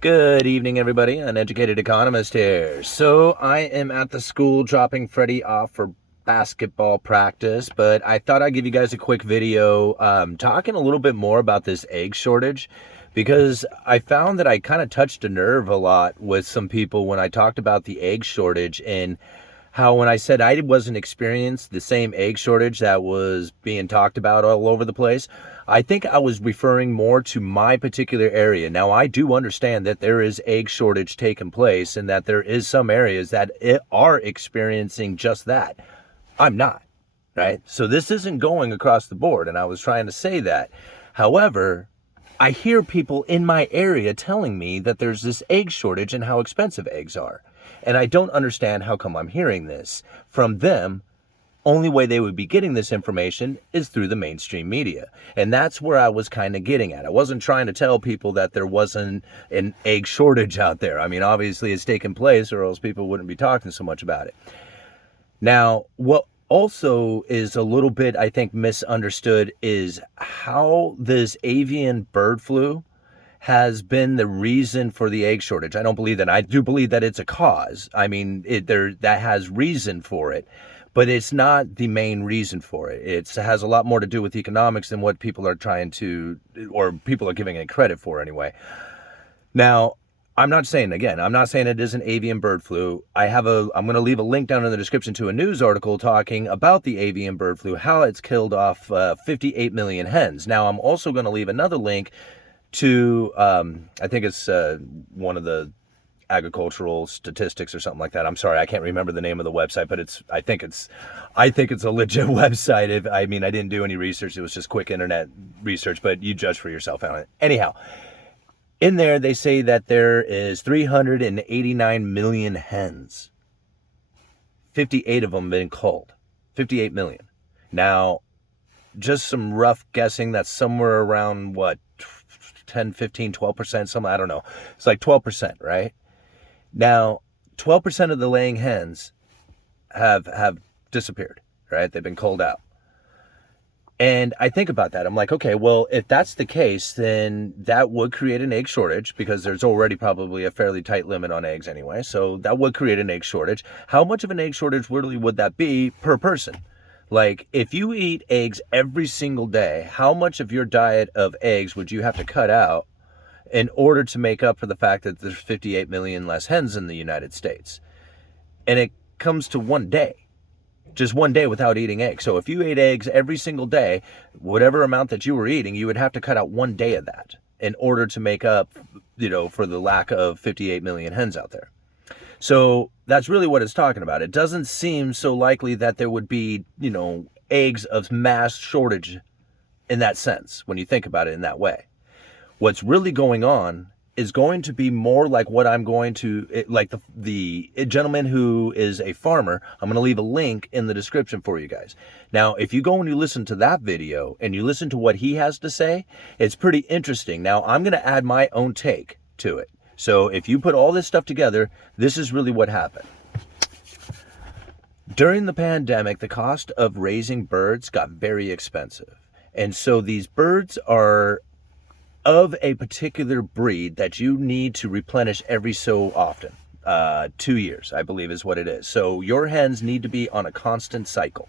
Good evening, everybody. Uneducated Economist here. So I am at the school dropping Freddie off for basketball practice, but I thought I'd give you guys a quick video talking a little bit more about this egg shortage, because I found that I kind of touched a nerve a lot with some people when I talked about the egg shortage, and how when I said I wasn't experiencing the same egg shortage that was being talked about all over the place, I think I was referring more to my particular area. Now, I do understand that there is egg shortage taking place and that there is some areas that are experiencing just that. I'm not, right? So this isn't going across the board, and I was trying to say that. However, I hear people in my area telling me that there's this egg shortage and how expensive eggs are. And I don't understand how come I'm hearing this from them. Only way they would be getting this information is through the mainstream media. And that's where I was kind of getting at. I wasn't trying to tell people that there wasn't an egg shortage out there. I mean, obviously it's taken place, or else people wouldn't be talking so much about it. Now, what also is a little bit, I think, misunderstood is how this avian bird flu has been the reason for the egg shortage. I don't believe that. I do believe that it's a cause. I mean, that has reason for it, but it's not the main reason for it. It has a lot more to do with economics than what people are trying to, or people are giving it credit for anyway. Now, I'm not saying it is an avian bird flu. I'm going to leave a link down in the description to a news article talking about the avian bird flu, how it's killed off 58 million hens. Now, I'm also going to leave another link to, I think it's one of the agricultural statistics or something like that. I'm sorry, I can't remember the name of the website, but I think it's a legit website. I didn't do any research. It was just quick internet research, but you judge for yourself on it. Anyhow, in there, they say that there is 389 million hens. 58 of them have been culled. 58 million. Now, just some rough guessing, that's somewhere around, 10, 15, 12%, something, I don't know. It's like 12%, right? Now, 12% of the laying hens have disappeared, right? They've been culled out. And I think about that. I'm like, okay, well, if that's the case, then that would create an egg shortage, because there's already probably a fairly tight limit on eggs anyway. So that would create an egg shortage. How much of an egg shortage really would that be per person? Like, if you eat eggs every single day, how much of your diet of eggs would you have to cut out in order to make up for the fact that there's 58 million less hens in the United States? And it comes to one day. Just one day without eating eggs. So if you ate eggs every single day, whatever amount that you were eating, you would have to cut out one day of that in order to make up, for the lack of 58 million hens out there. So that's really what it's talking about. It doesn't seem so likely that there would be, eggs of mass shortage in that sense, when you think about it in that way. What's really going on is going to be more like what I'm going to, like the gentleman who is a farmer. I'm going to leave a link in the description for you guys. Now, if you go and you listen to that video and you listen to what he has to say, it's pretty interesting. Now, I'm going to add my own take to it. So if you put all this stuff together, this is really what happened. During the pandemic, the cost of raising birds got very expensive. And so these birds are of a particular breed that you need to replenish every so often. 2 years, I believe, is what it is. So your hens need to be on a constant cycle.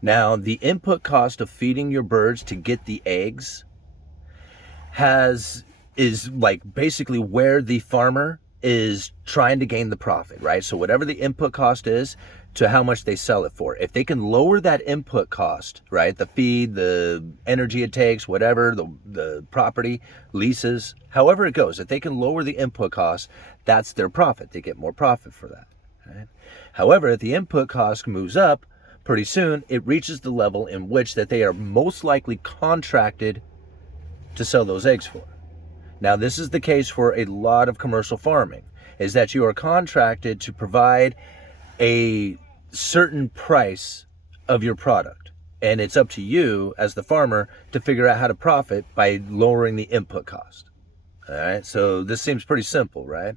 Now, the input cost of feeding your birds to get the eggs is like basically where the farmer is trying to gain the profit, right? So whatever the input cost is to how much they sell it for. If they can lower that input cost, right? The feed, the energy it takes, whatever, the property, leases, however it goes, if they can lower the input cost, that's their profit. They get more profit for that, right? However, if the input cost moves up, pretty soon it reaches the level in which that they are most likely contracted to sell those eggs for. Now, this is the case for a lot of commercial farming, is that you are contracted to provide a certain price of your product. And it's up to you as the farmer to figure out how to profit by lowering the input cost. All right, so this seems pretty simple, right?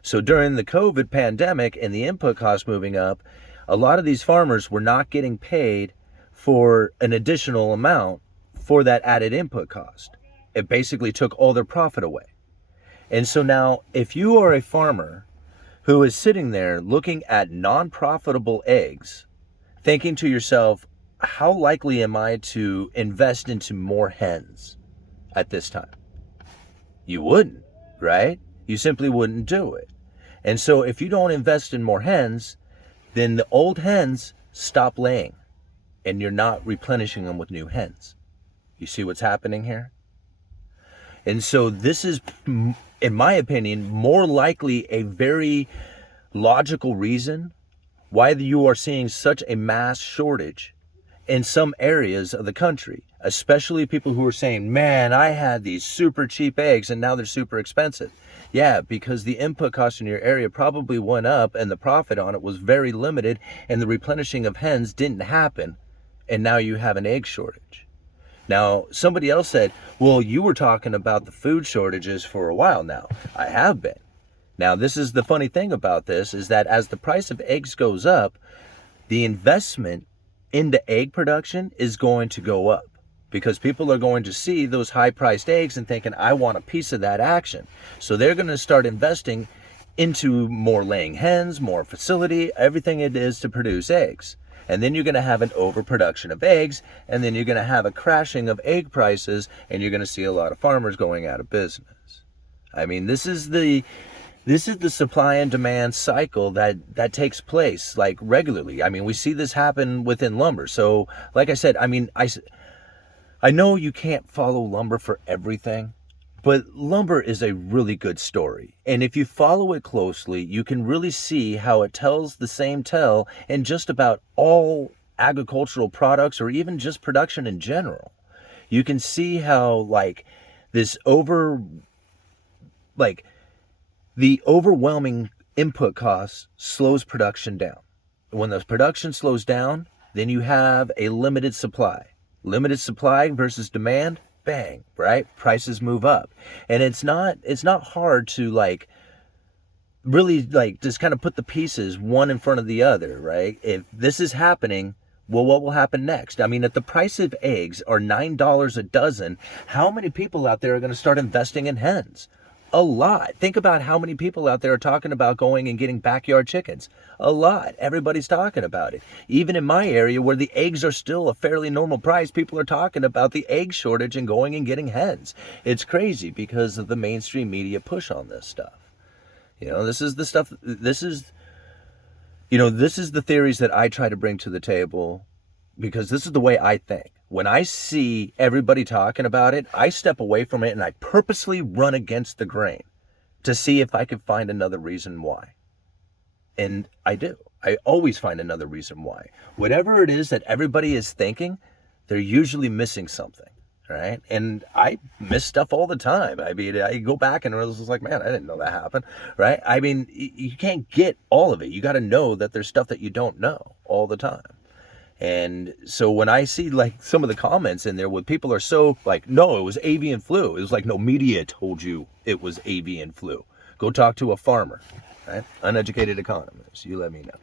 So during the COVID pandemic and the input cost moving up, a lot of these farmers were not getting paid for an additional amount for that added input cost. It basically took all their profit away. And so now, if you are a farmer who is sitting there looking at non-profitable eggs, thinking to yourself, how likely am I to invest into more hens at this time? You wouldn't, right? You simply wouldn't do it. And so if you don't invest in more hens, then the old hens stop laying and you're not replenishing them with new hens. You see what's happening here? And so this is, in my opinion, more likely a very logical reason why you are seeing such a mass shortage in some areas of the country, especially people who are saying, man, I had these super cheap eggs and now they're super expensive. Yeah, because the input cost in your area probably went up and the profit on it was very limited and the replenishing of hens didn't happen. And now you have an egg shortage. Now, somebody else said, well, you were talking about the food shortages for a while now. I have been. Now, this is the funny thing about this, is that as the price of eggs goes up, the investment into egg production is going to go up because people are going to see those high-priced eggs and thinking, I want a piece of that action. So they're going to start investing into more laying hens, more facility, everything it is to produce eggs. And then you're going to have an overproduction of eggs, and then you're going to have a crashing of egg prices, and you're going to see a lot of farmers going out of business. I mean, this is the supply and demand cycle that takes place like regularly. I mean, we see this happen within lumber. So like I said, I mean, I know you can't follow lumber for everything, but lumber is a really good story. And if you follow it closely, you can really see how it tells the same tale in just about all agricultural products or even just production in general. You can see how the overwhelming input cost slows production down. When the production slows down, then you have a limited supply. Limited supply versus demand, bang, right? Prices move up. And it's not hard to really just kind of put the pieces one in front of the other, right? If this is happening, well, what will happen next? I mean, if the price of eggs are $9 a dozen, how many people out there are going to start investing in hens? A lot. Think about how many people out there are talking about going and getting backyard chickens. A lot. Everybody's talking about it. Even in my area where the eggs are still a fairly normal price, people are talking about the egg shortage and going and getting hens. It's crazy because of the mainstream media push on this stuff. This is the stuff, this is the theories that I try to bring to the table because this is the way I think. When I see everybody talking about it, I step away from it and I purposely run against the grain to see if I could find another reason why. And I do. I always find another reason why. Whatever it is that everybody is thinking, they're usually missing something, right? And I miss stuff all the time. I mean, I go back and I was just like, man, I didn't know that happened, right? I mean, you can't get all of it. You got to know that there's stuff that you don't know all the time. And so when I see some of the comments in there where people are so no, it was avian flu. It was no, media told you it was avian flu. Go talk to a farmer, right? Uneducated economist. You let me know.